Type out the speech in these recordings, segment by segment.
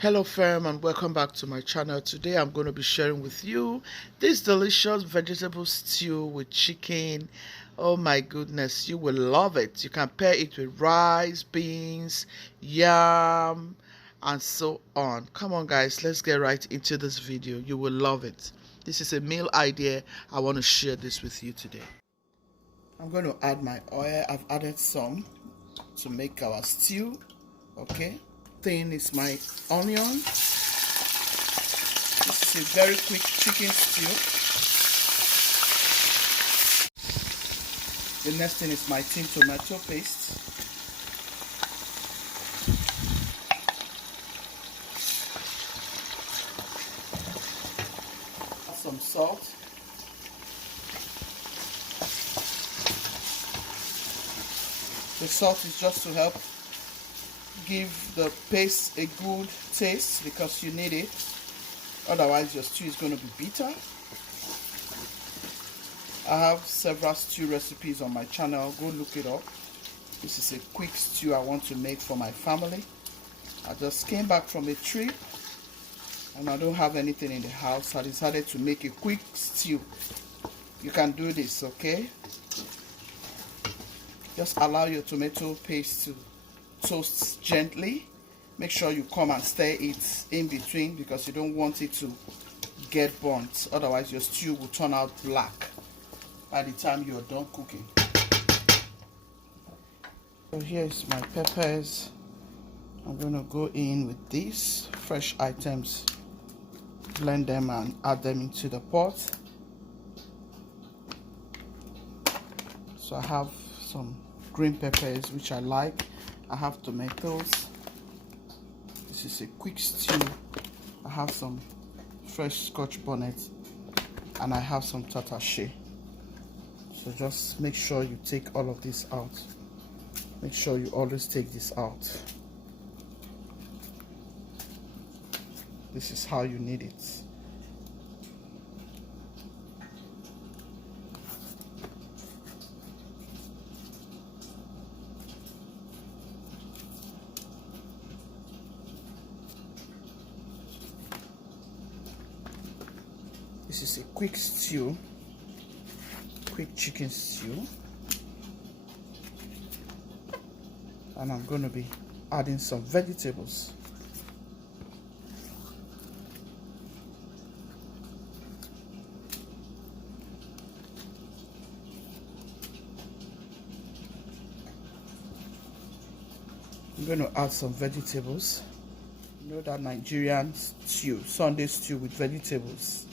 Hello fam, and welcome back to my channel. Today I'm going to be sharing with you this delicious vegetable stew with chicken. Oh my goodness, you will love it. You can pair it with rice, beans, yam, and so on. Come on guys, let's get right into this video. You will love it. This is a meal idea. I want to share this with you today. I'm going to add my oil. I've added some to make our stew. Okay, thing is my onion. This is a very quick chicken stew. The next thing is my tin tomato paste. Add some salt. The salt is just to help give the paste a good taste because you need it. Otherwise your stew is going to be bitter. I have several stew recipes on my channel. Go look it up. This is a quick stew I want to make for my family. I just came back from a trip and I don't have anything in the house. I decided to make a quick stew. You can do this, okay? Just allow your tomato paste to toast gently. Make sure you come and stir it in between because you don't want it to get burnt. Otherwise your stew will turn out black by the time you're done cooking. So here's my peppers. I'm going to go in with these fresh items, blend them and add them into the pot. So I have some green peppers which I like. I have tomatoes. This is a quick stew. I have some fresh scotch bonnet and I have some tatashe. So just make sure you take all of this out. Make sure you always take this out. This is how you need it. This is a quick stew, quick chicken stew, and I'm going to be adding some vegetables. I'm going to add some vegetables. You know that Nigerian stew, Sunday stew with vegetables.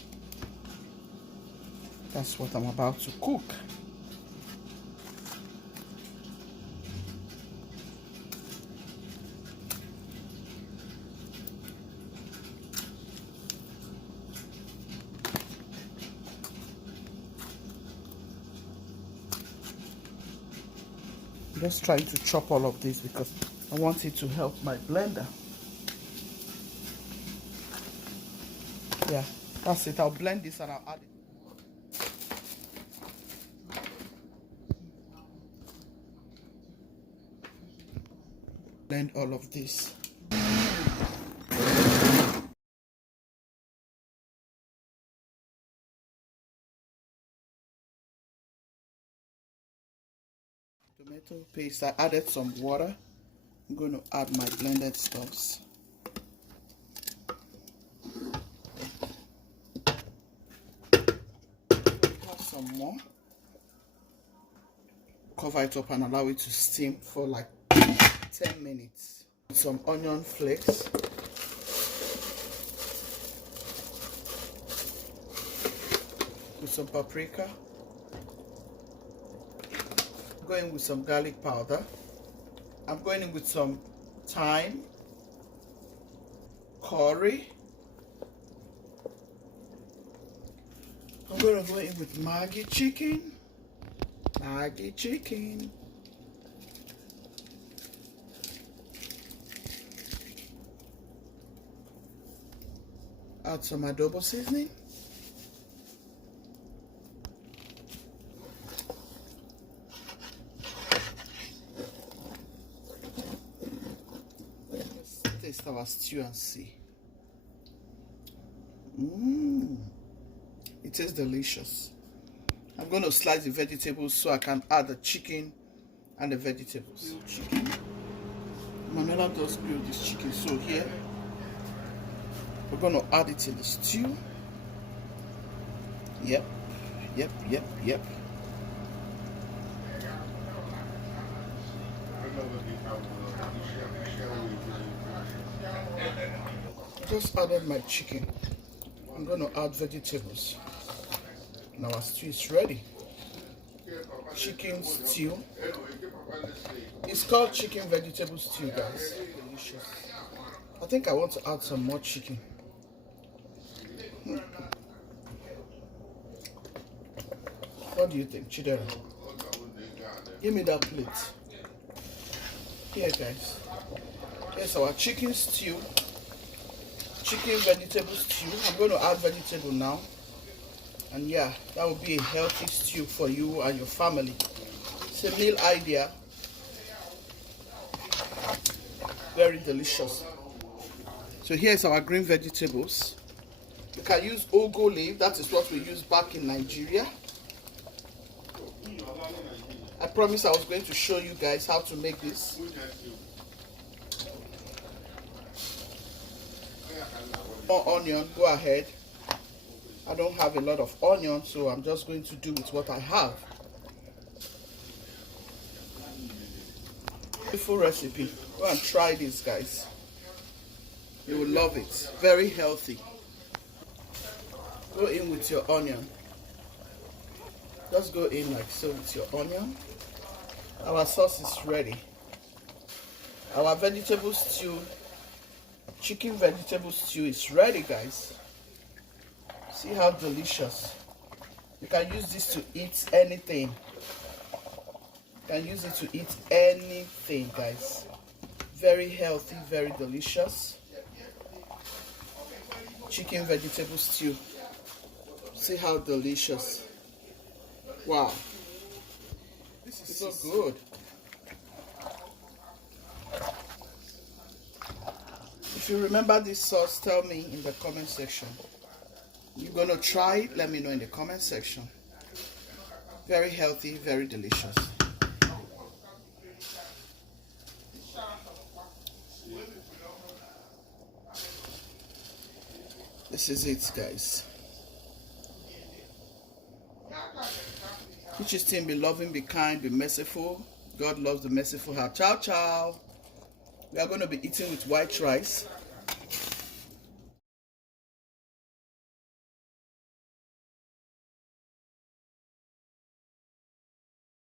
That's what I'm about to cook. I'm just trying to chop all of this because I want it to help my blender. Yeah, that's it. I'll blend this and I'll add it. Blend all of this. Tomato paste. I added some water. I'm going to add my blended stuffs. Add some more. Cover it up and allow it to steam for like 10 minutes. Some onion flakes. With some paprika. I'm going with some garlic powder. I'm going in with some thyme, curry. I'm going to go in with Maggi chicken. Maggi chicken. Add some adobo seasoning. Let's taste our stew and see. It tastes delicious. I'm going to slice the vegetables so I can add the chicken and the vegetables. Chicken. Manuela does grill this chicken, so here we're going to add it in the stew. Yep. Just added my chicken. I'm going to add vegetables. Now our stew is ready. Chicken stew. It's called chicken vegetable stew, guys. Delicious. I think I want to add some more chicken. What do you think, Chidera? Give me that plate. Here, guys. Here's our chicken stew. Chicken vegetable stew. I'm going to add vegetable now. And yeah, that will be a healthy stew for you and your family. It's a meal idea. Very delicious. So here's our green vegetables. You can use ugu leaf. That is what we use back in Nigeria. I promised I was going to show you guys how to make this. More onion, go ahead. I don't have a lot of onion, so I'm just going to do with what I have. Beautiful recipe. Go and try this, guys. You will love it. Very healthy. Go in with your onion. Just go in like so with your onion. Our sauce is ready. Our vegetable stew, chicken vegetable stew is ready, guys. See how delicious. You can use this to eat anything. You can use it to eat anything, guys. Very healthy, very delicious. Chicken vegetable stew. See how delicious. Wow. This is so good. If you remember this sauce, tell me in the comment section. You're going to try it, let me know in the comment section. Very healthy, very delicious. This is it, guys. Teach his team, be loving, be kind, be merciful. God loves the merciful heart. Ciao, ciao. We are going to be eating with white rice.